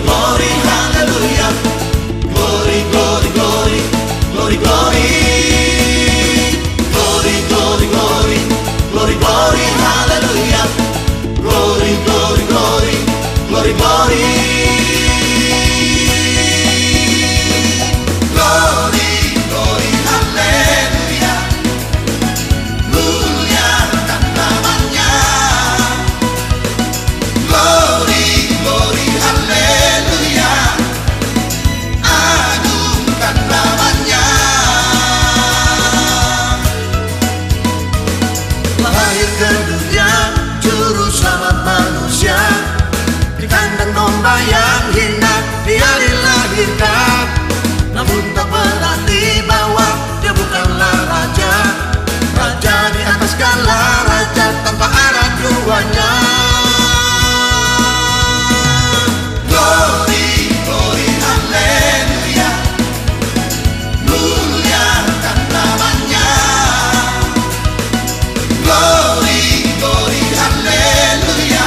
glory, glory, hallelujah. Glory, glory, glory, glory, glory. Glory, glory, glory, glory, glory, hallelujah. Glory, glory, glory, glory, glory. Yang hina dia dilahirkan, namun tak pernah dibawa. Dia bukanlah raja, raja di atas segala raja, tanpa ada duanya. Glory, glory, haleluya, muliakan namanya. Glory, glory, haleluya,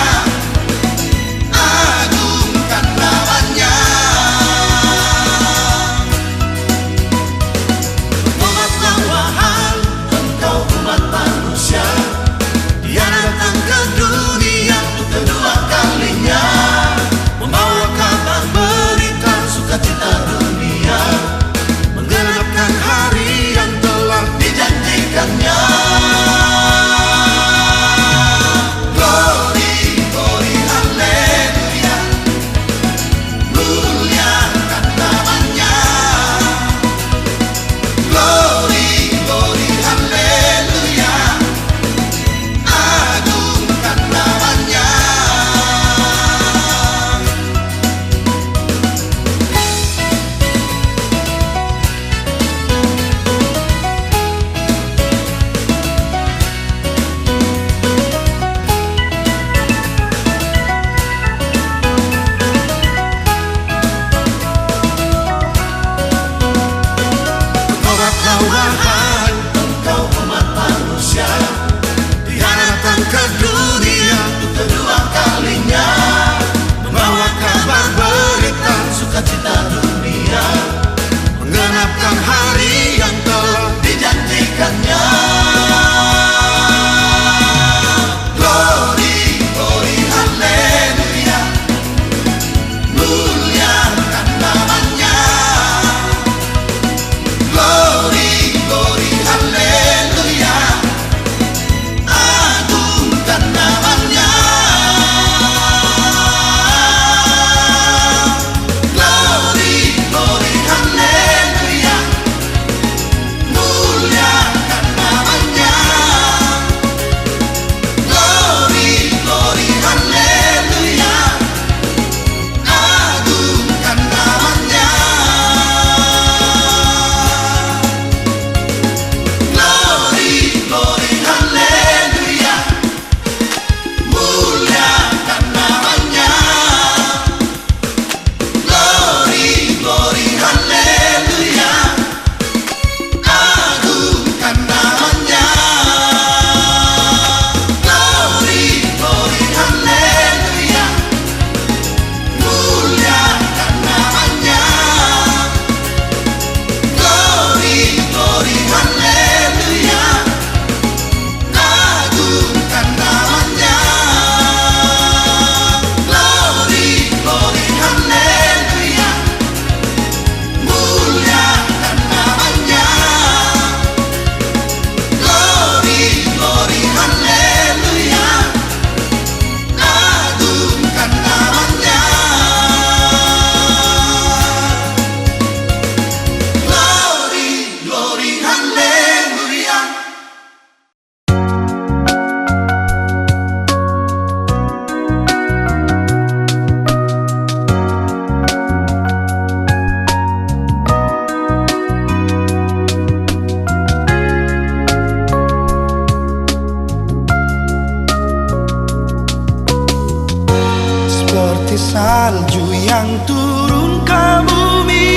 salju yang turun ke bumi,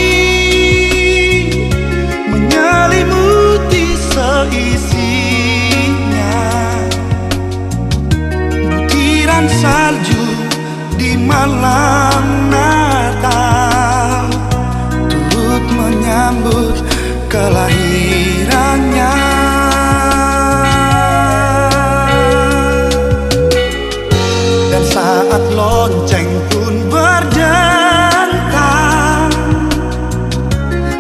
menyelimuti seisinya. Butiran salju di malam nanti. saat lonceng pun berdentang,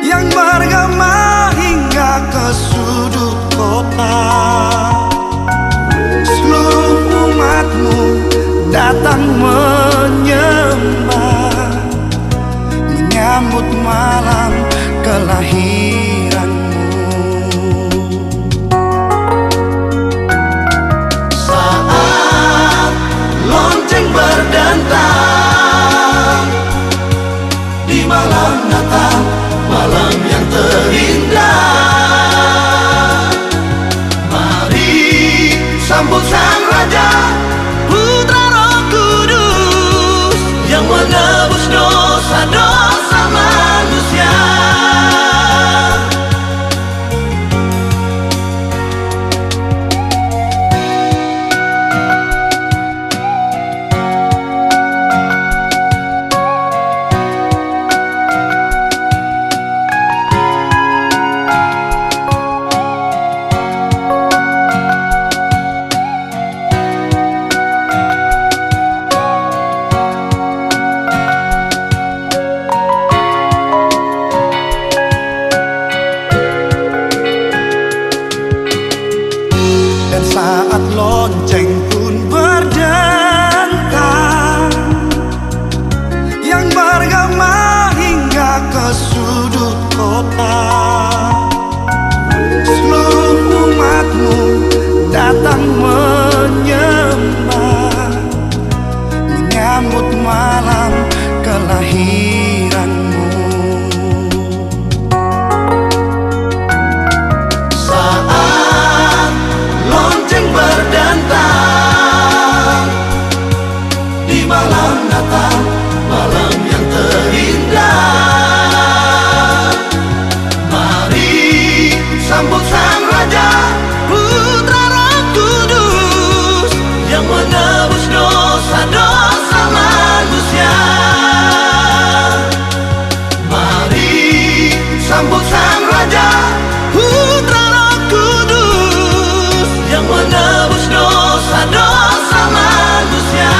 yang bergema hingga ke sudut kota, seluruh umatmu datang menyembah, menyambut malam kelahiranmu. Saat lonceng berdentang di malam Natal, malam yang terindah, mari sambut Sang Raja, Putra Roh Kudus, yang menebus dosa-dosa manusia. Dan saat lonceng pun berdentang, yang bergema hingga ke sudut kota, seluruh umatmu datang menyembah, menyambut malam kelahiranmu. Saat lonceng berdentang di malam Natal, malam yang terindah, mari sambut Sang Raja, Putra Roh Kudus, yang menebus dosa-dosa manusia. Mari sambut Sang Raja, Putra Roh Kudus, yang menebus dosa-dosa manusia.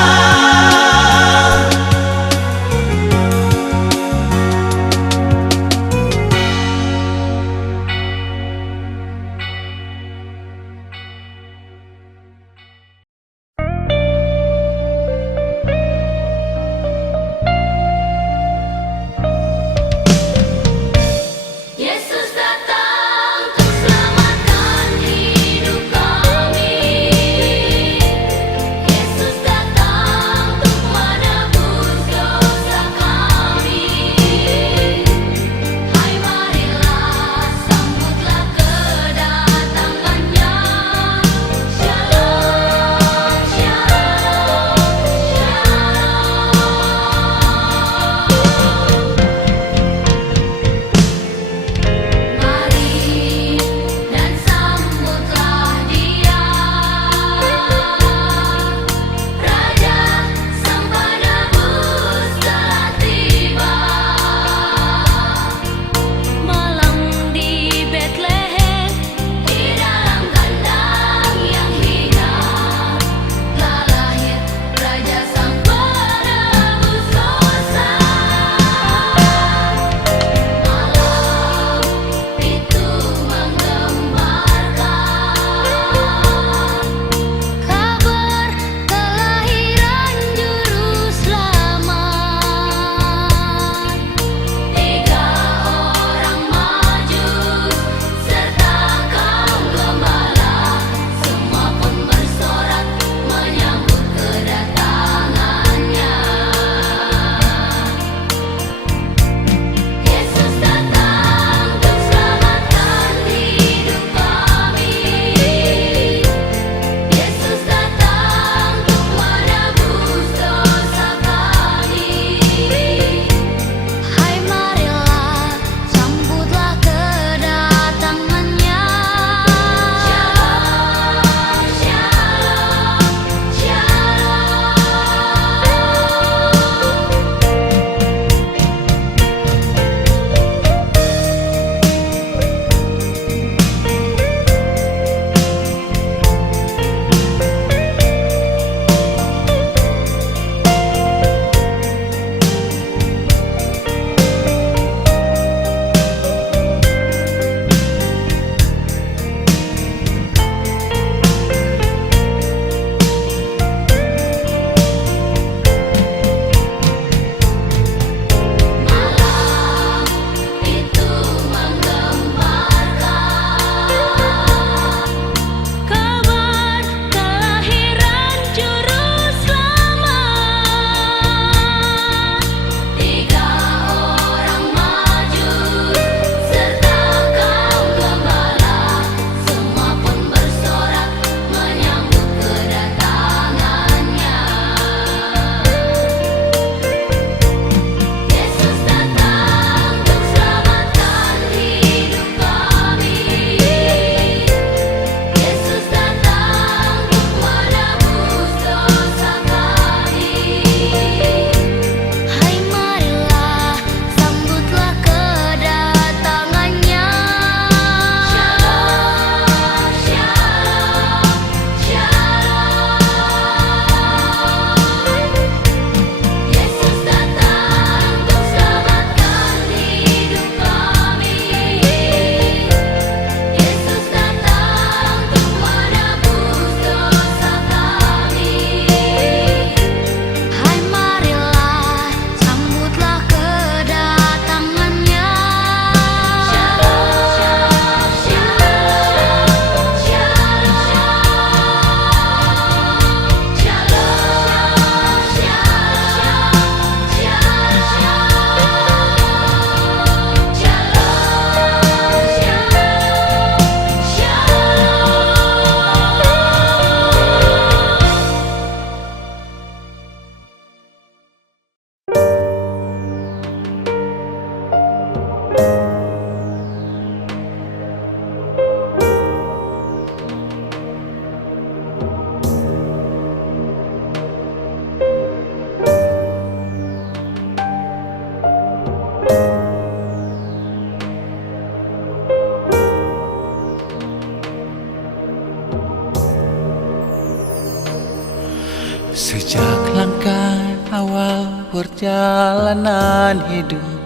Sejak langkah awal perjalanan hidup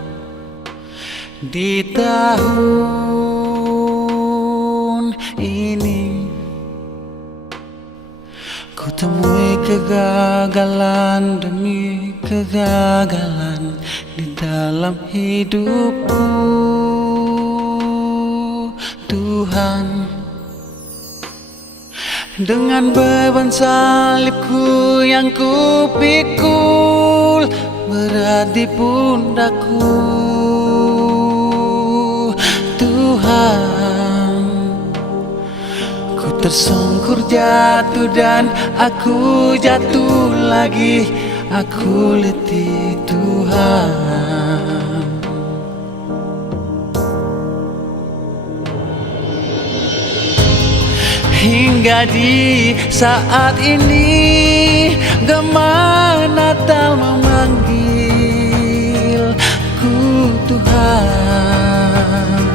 di tahun ini, ku temui kegagalan demi kegagalan di dalam hidupku, Tuhan. Dengan beban salibku yang kupikul berat di pundakku, Tuhan. Ku tersungkur jatuh dan aku jatuh lagi, aku letih, Tuhan. Hingga di saat ini Gema Natal memanggilku, Tuhan.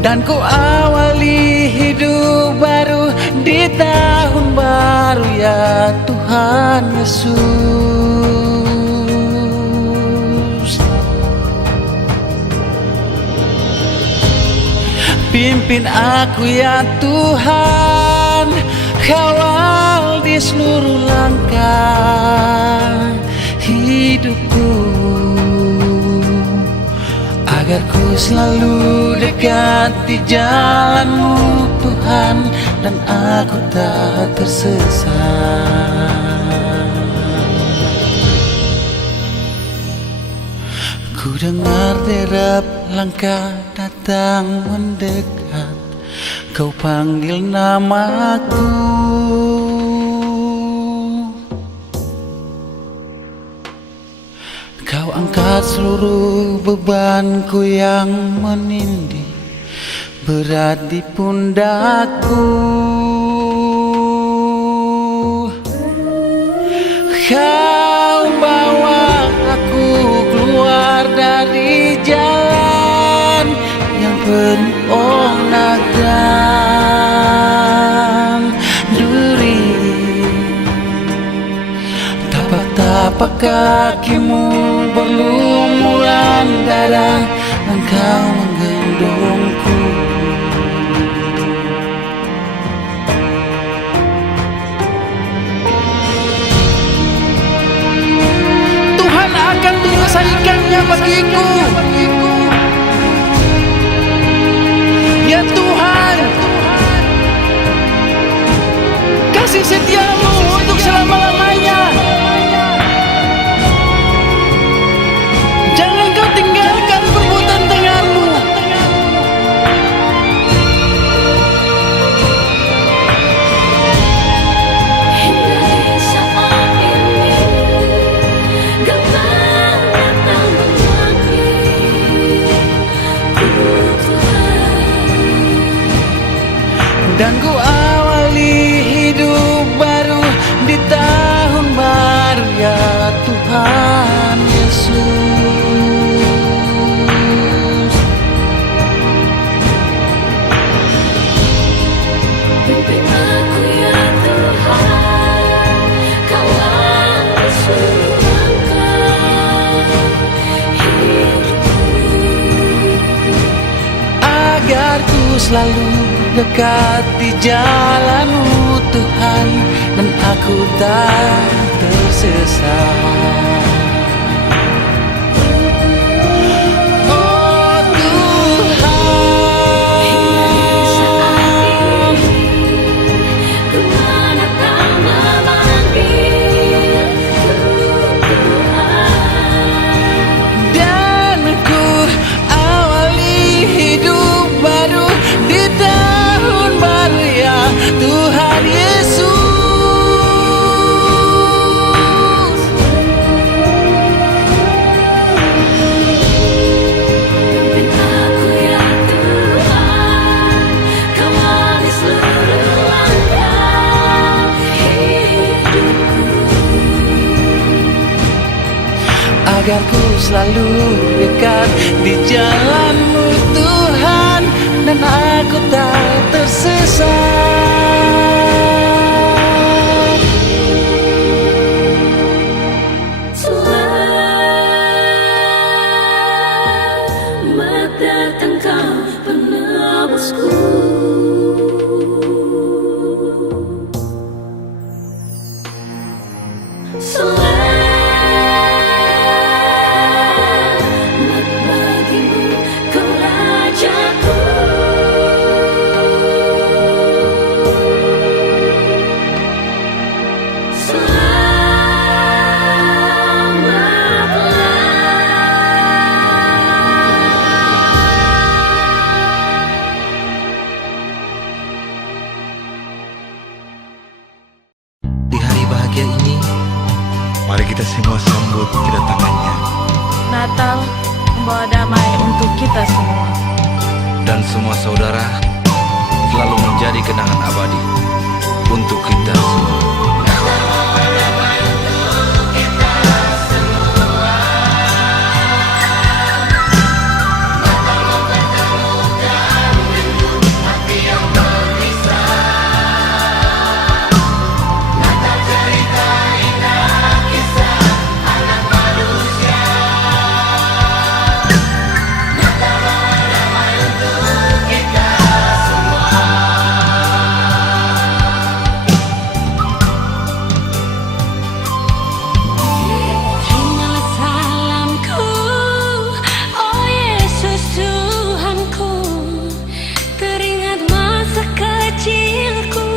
Dan ku awali hidup baru di tahun baru, ya Tuhan Yesus. Pimpin aku ya Tuhan, kawal di seluruh langkah hidupku, agar ku selalu dekat di jalan-Mu, Tuhan, dan aku tak tersesat. Ku dengar derap langkah datang mendekat, Kau panggil namaku. Kau angkat seluruh bebanku yang menindih berat di pundakku. Kau bawa aku keluar dari jalan yang penuh naga duri. Tapak-tapak kakimu berlumuran darah dan Kau menggendongku. Tuhan akan menyelesaikannya bagiku. Ya Tuhan, kasih setia-Mu untuk selama-lamanya. Jangan Kau tinggalkan perbuatan tangan-Mu. Hingga di saat ini Gema Natal memanggilku, Tuhan. Dan ku awali hidup baru di tahun baru, ya Tuhan Yesus. Pimpin aku ya Tuhan, kawal di seluruh langkah hidupku, Agar ku selalu dekat di jalan-Mu, Tuhan, dan aku tak tersesat. Oh Tuhan, Gema Natal memanggilku, Tuhan. dan ku awali hidup baru di tahun baru, ya Tuhan Yesus. Pimpin aku ya Tuhan, kawal di seluruh langkah hidupku, Agar ku selalu dekat di jalan-Mu, Tuhan, dan aku tak tersesat. Mari kita semua sambut kedatangannya. Natal membawa damai untuk kita semua. Dan semua saudara selalu menjadi kenangan abadi untuk kita semua. Terimalah salamku, oh Yesus Tuhanku. Teringat masa kecilku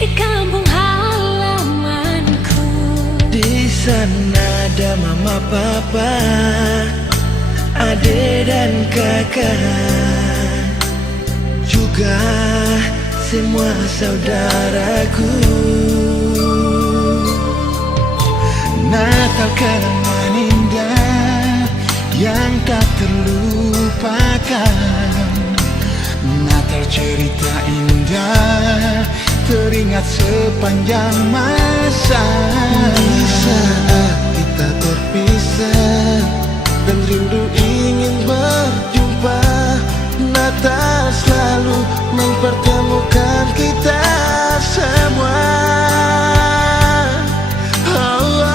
di kampung halamanku. Di sana ada mama, papa, adik dan kakak, juga semua saudaraku. Natal kenangan indah yang tak terlupakan. Natal cerita indah teringat sepanjang masa. Di saat kita berpisah dan rindu ingin berjumpa, Natal selalu mempertemukan kita semua. Oh, oh.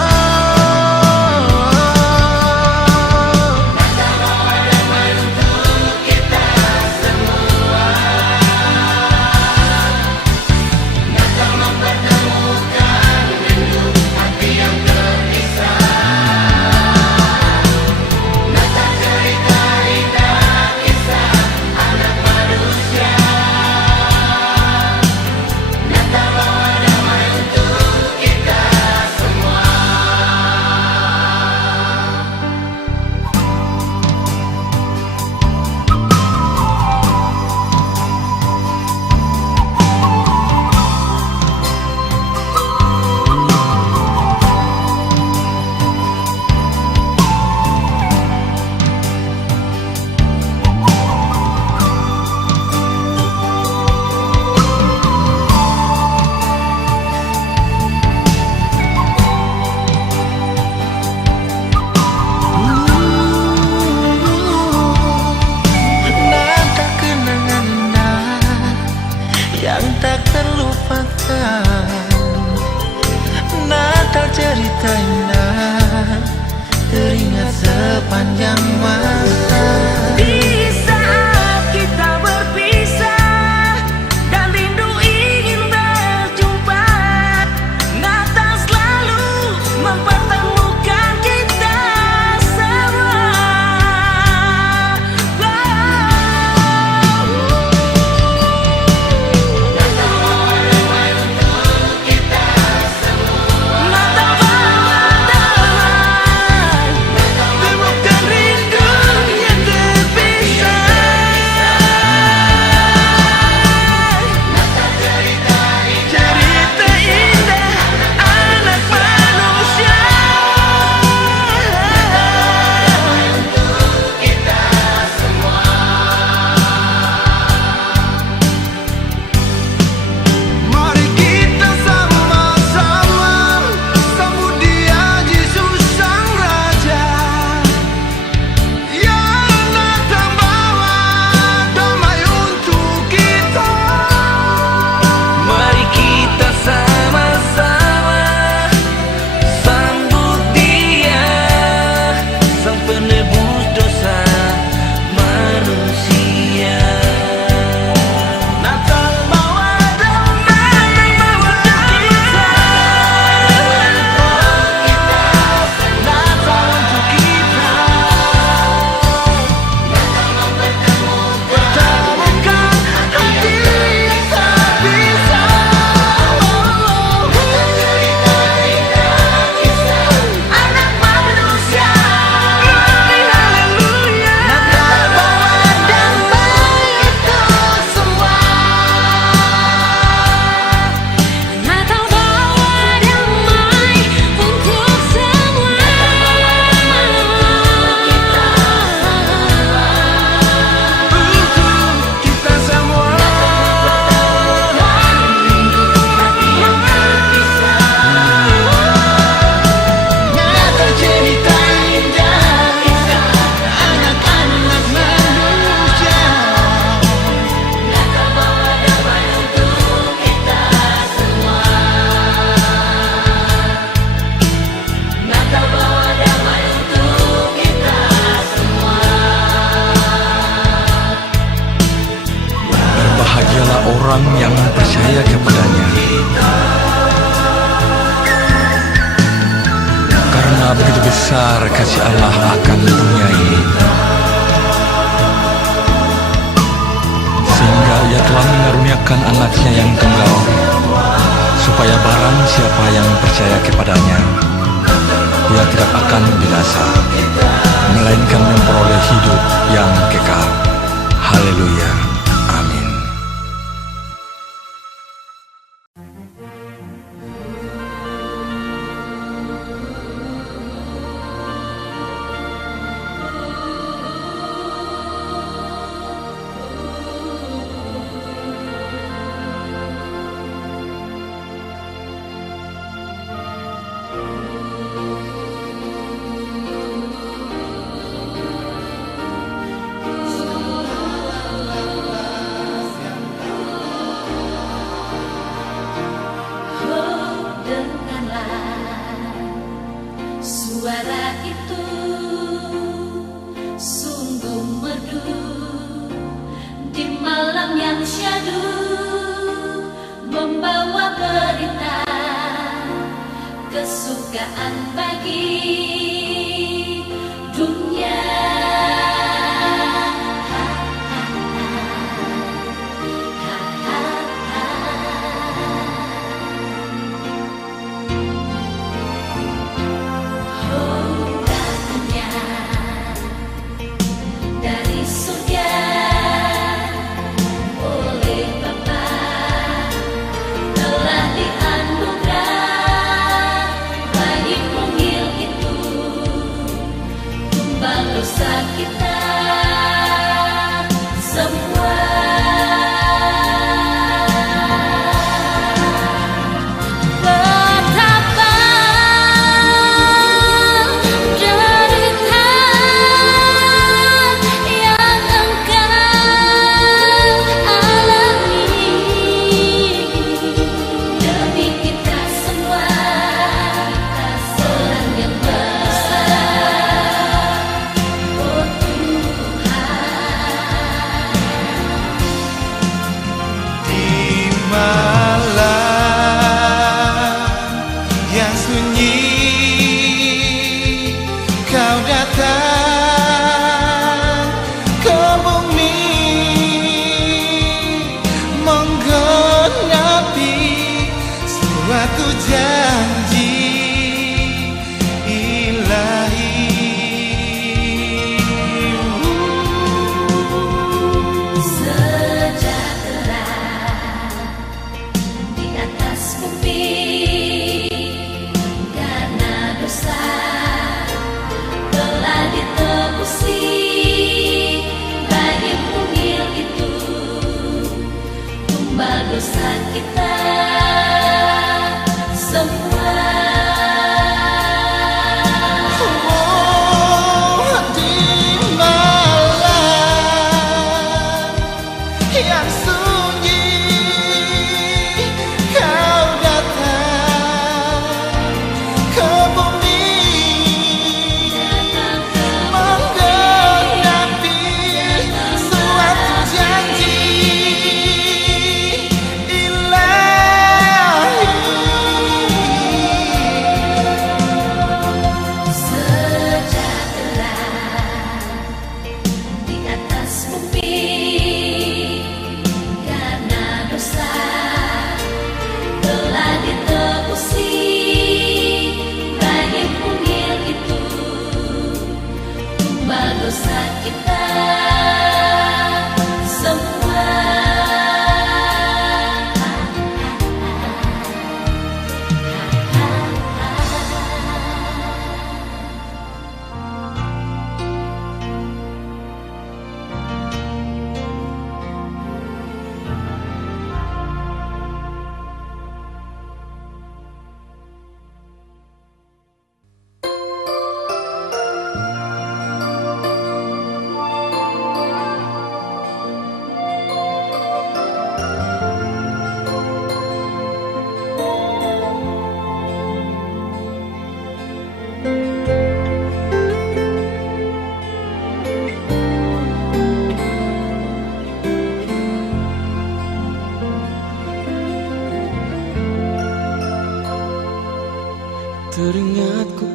besar kasih Allah akan dunia ini, sehingga Ia telah mengaruniakan anaknya yang tunggal, supaya barang siapa yang percaya kepadanya, ia tidak akan binasa, melainkan memperoleh hidup yang kekal. Haleluya. Amin. Suara itu sungguh merdu di malam yang syahdu, membawa berita kesukaan bagi dunia. Dosa kita semua. Betapa derita yang engkau alami demi kita semua, orang yang besar. Di malam yang sunyi Kau datang ke bumi, menggenapi suatu janji ilahi. Sejahtera di atas bumi karena dosa telah ditebusi, bayi mungil itu tumbal dosa kita semua. Di malam yang sunyi Kau datang ke bumi, menggenapi suatu janji ilahi. Sejahtera di atas bumi karena dosa telah ditebusi, bayi mungil itu tumbal dosa kita semua.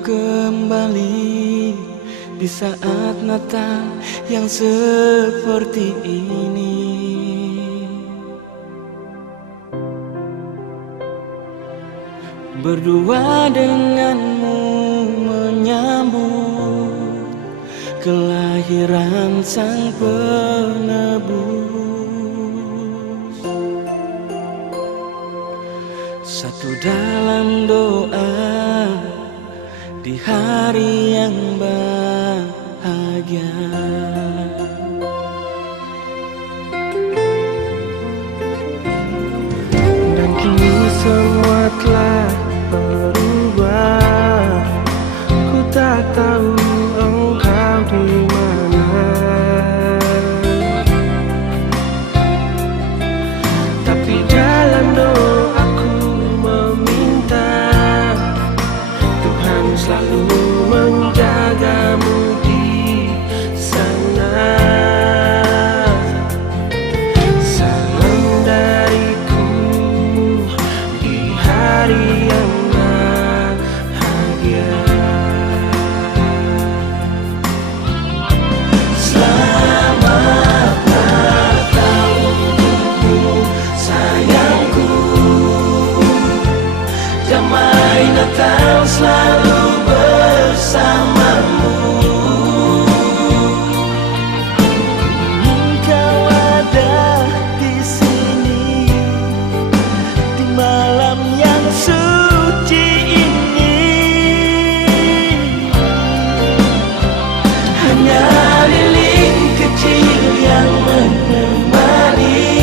kembali di saat Natal yang seperti ini. Berdua denganmu menyambut kelahiran Sang Penebus. Satu dalam doa di hari yang bahagia. Dan kini semua telah berubah. Ku tak tahu engkau di mana, tapi dalam doaku meminta Tuhan selalu menjagamu di sana. Salam dariku di hari yang bahagia. Selamat Natal untukmu sayangku, damai Natal selalu bersamamu. Engkau ada di sini di malam yang suci ini. Hanya lilin kecil yang menemani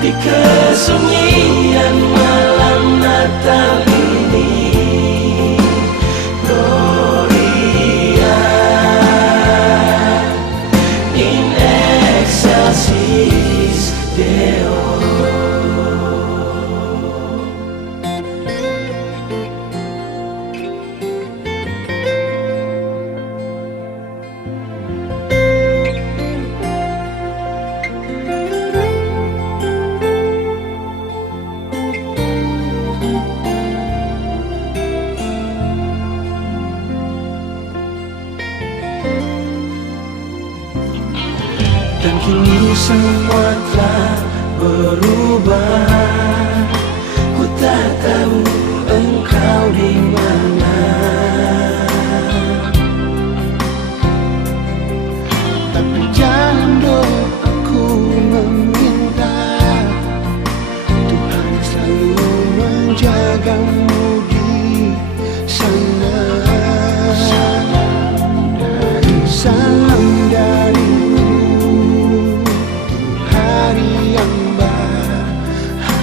di kesunyian malam Natal ini. Gloria in excelsis Deo. Dan kini semua telah berubah. Ku tak tahu engkau di mana, tapi jangan doaku meminta Tuhan selalu menjagamu di sana. Salam dariku hari yang bahagia.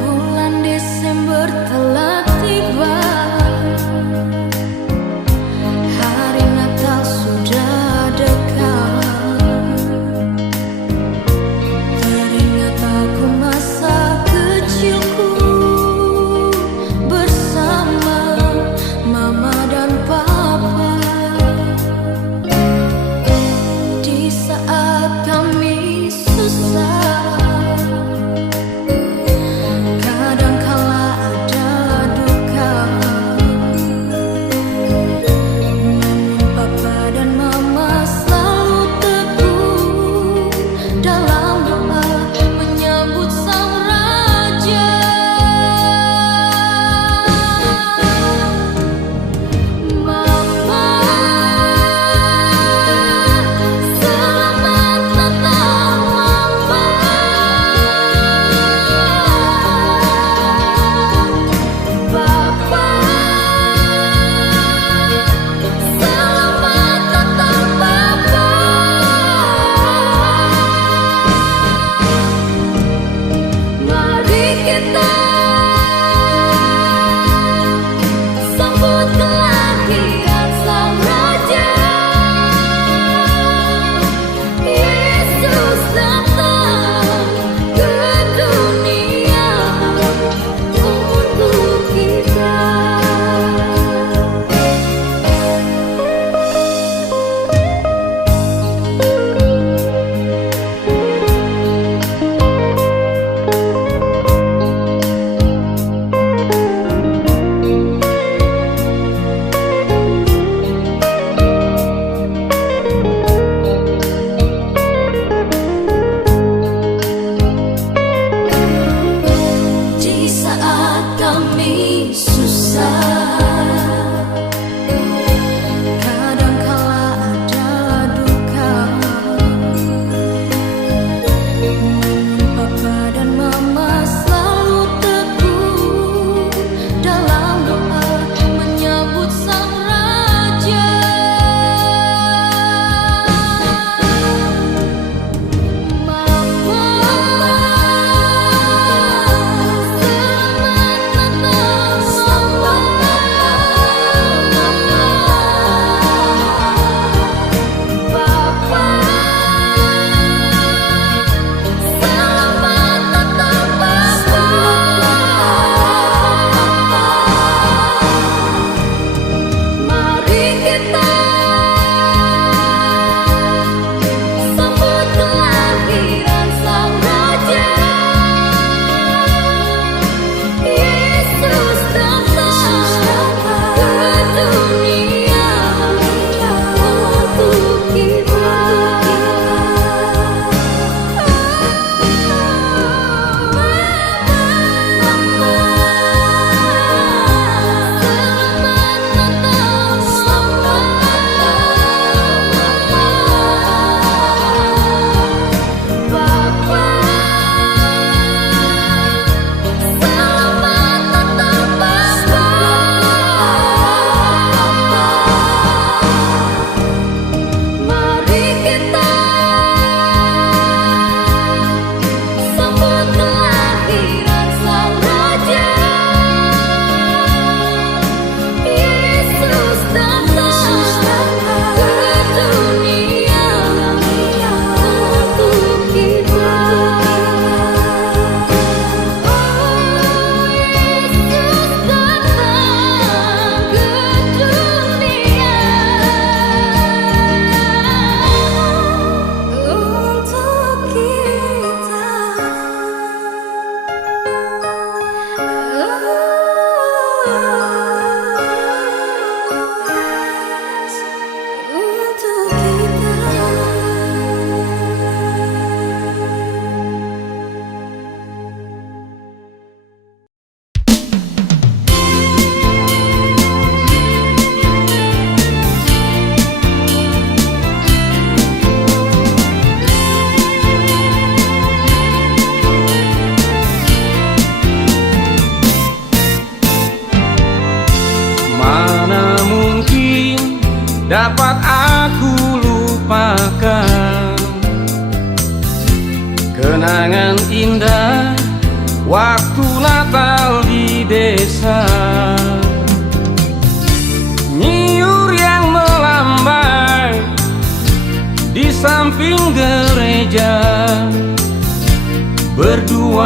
Bulan Desember telah tiba, hari Natal sudah dekat. Teringat aku masa kecilku bersama mama dan papa. Di saat kami susah, kadang kala ada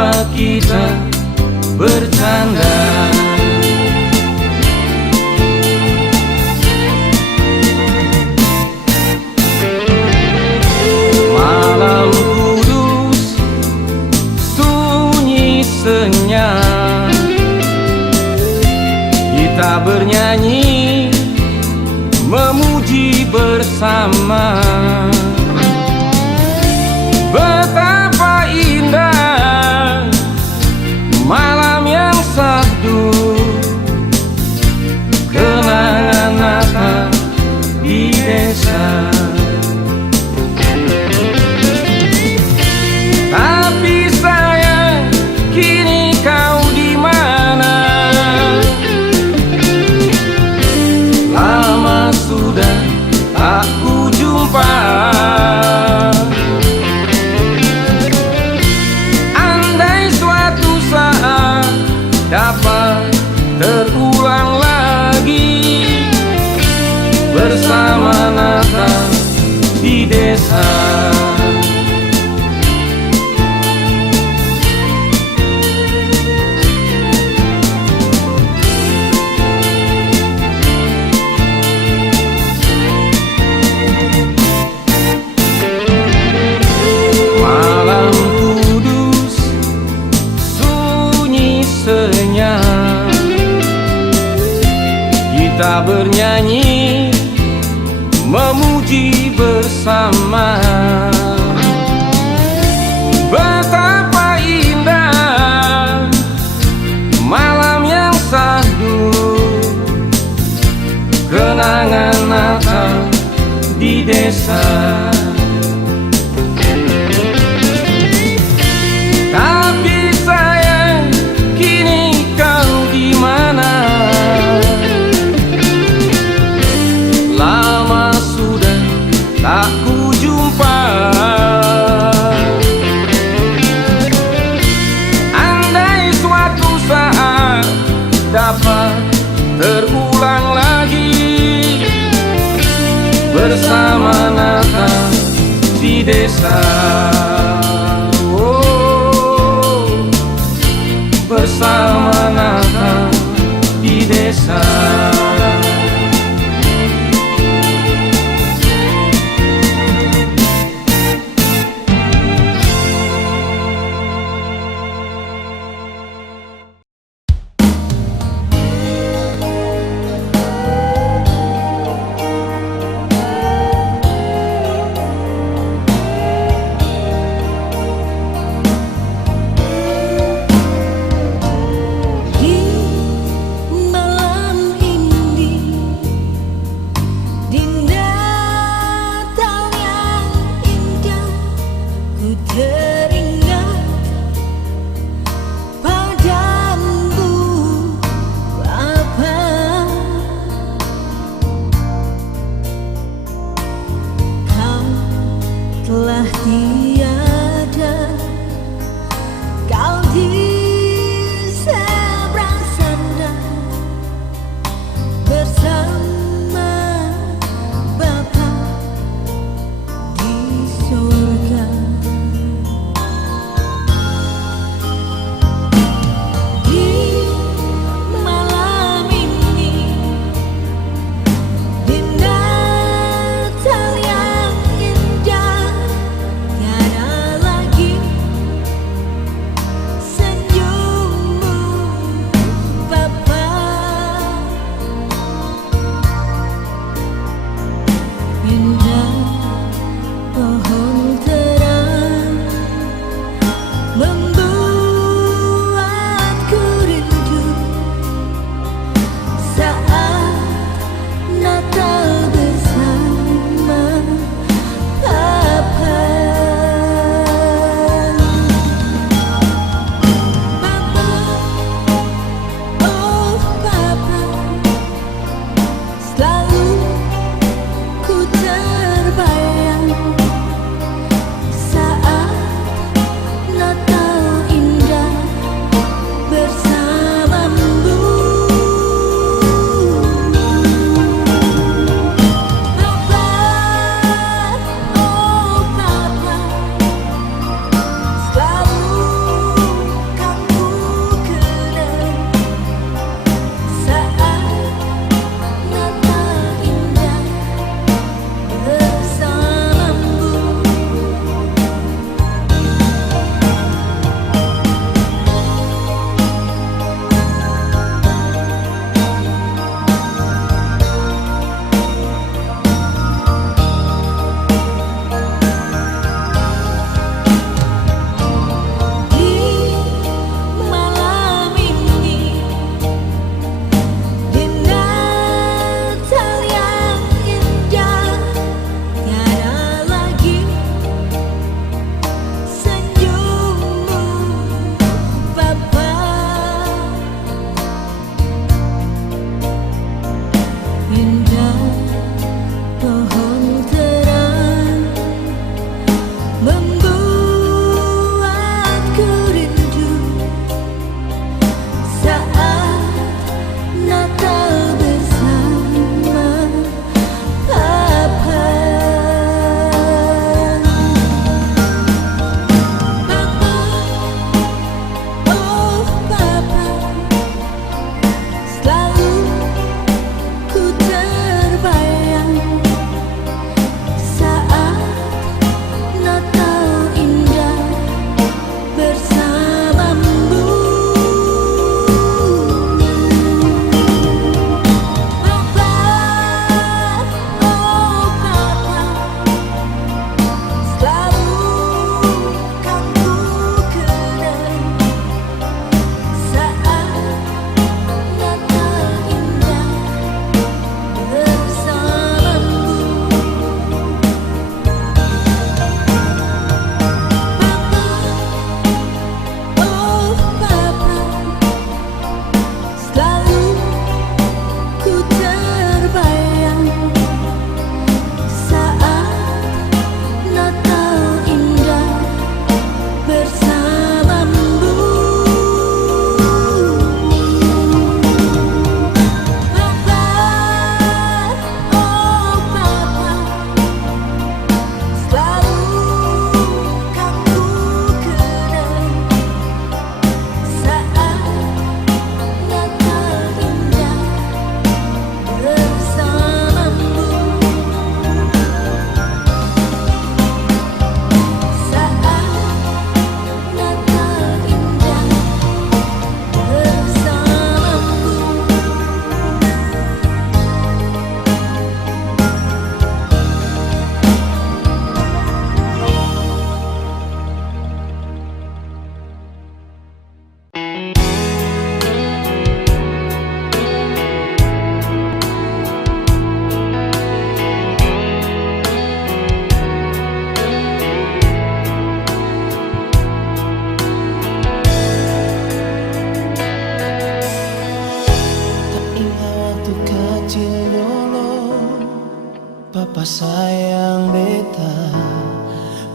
rumah kita bercanda. Malam kudus, sunyi senyap, kita bernyanyi, memuji bersama. Betapa indah malam yang syahdu, kenangan Natal di desa. Tapi sayang, kini kau di mana? Lama sudah tak kujumpa. Andai suatu saat dapat terulang lagi bersama Natal di desa. Malam kudus, sunyi senyap, kita bernyanyi, memuji bersama. Betapa indah malam yang syahdu, kenangan Natal di desa. Tapi sayang, kini kau di mana? Lama sudah tak kujumpa.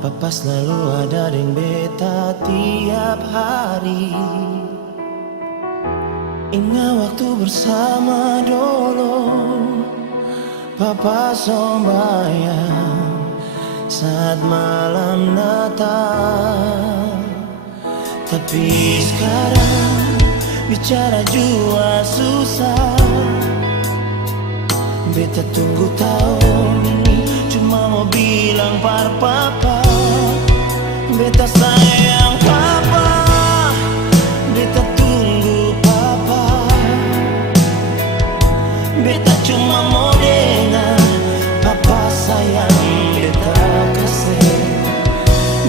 Papa selalu ada dengan beta tiap hari. Ingat waktu bersama dulu, Papa sembahyang saat malam Natal. Tapi sekarang bicara jua susah. Beta tunggu tahun ini cuma mau bilang par papa, beta sayang papa, beta tunggu papa. Beta cuma mau dengar papa sayang beta kasih.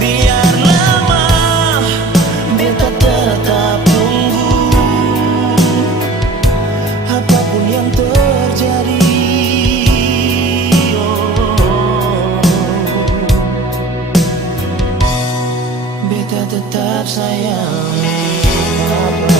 Biar lama beta tetap tunggu, apapun yang terjadi. Beta tetap sayang papa.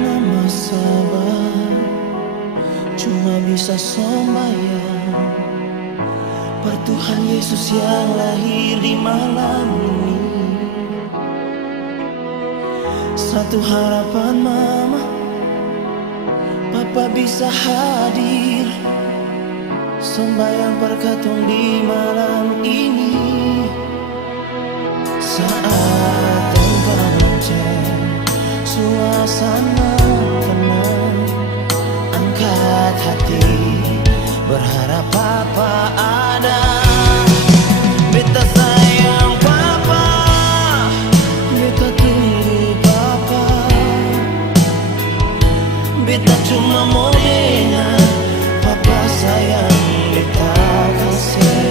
Mama sabar, cuma bisa sembahyang per Tuhan Yesus yang lahir di malam ini. Satu harapan mama, papa bisa hadir sembahyang perkatong di malam ini. Saat tengah lonceng, suasana tenang, angkat hati, berharap papa ada. Beta sayang papa, beta tunggu papa. Beta cuma mau dengar papa sayang beta kasih.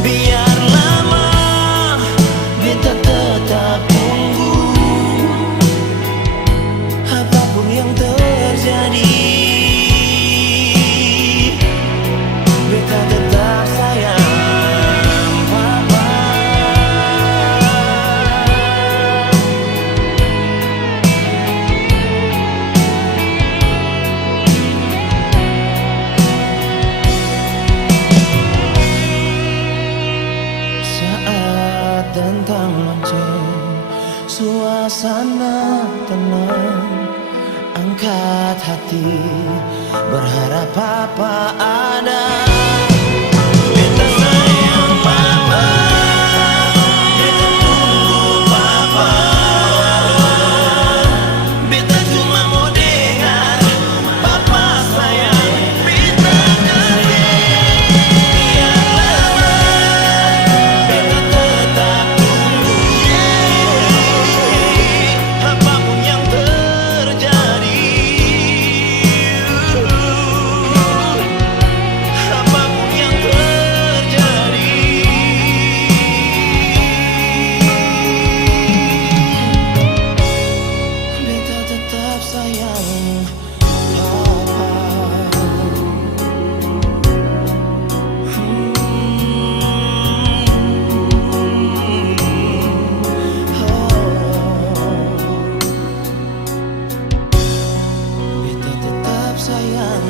Biar lama beta tetap tunggu, apapun yang terjadi. Beta tetap sayang papa. Saat tentang lonceng, suasana tenang, angkat hati, berharap papa ada. Beta sayang papa, beta tunggu papa. Beta cuma mau dengar papa sayang beta kasih. Biar lama beta tetap tunggu, apapun yang terjadi. Apapun yang terjadi, beta tetap sayang papa. Beta tetap sayang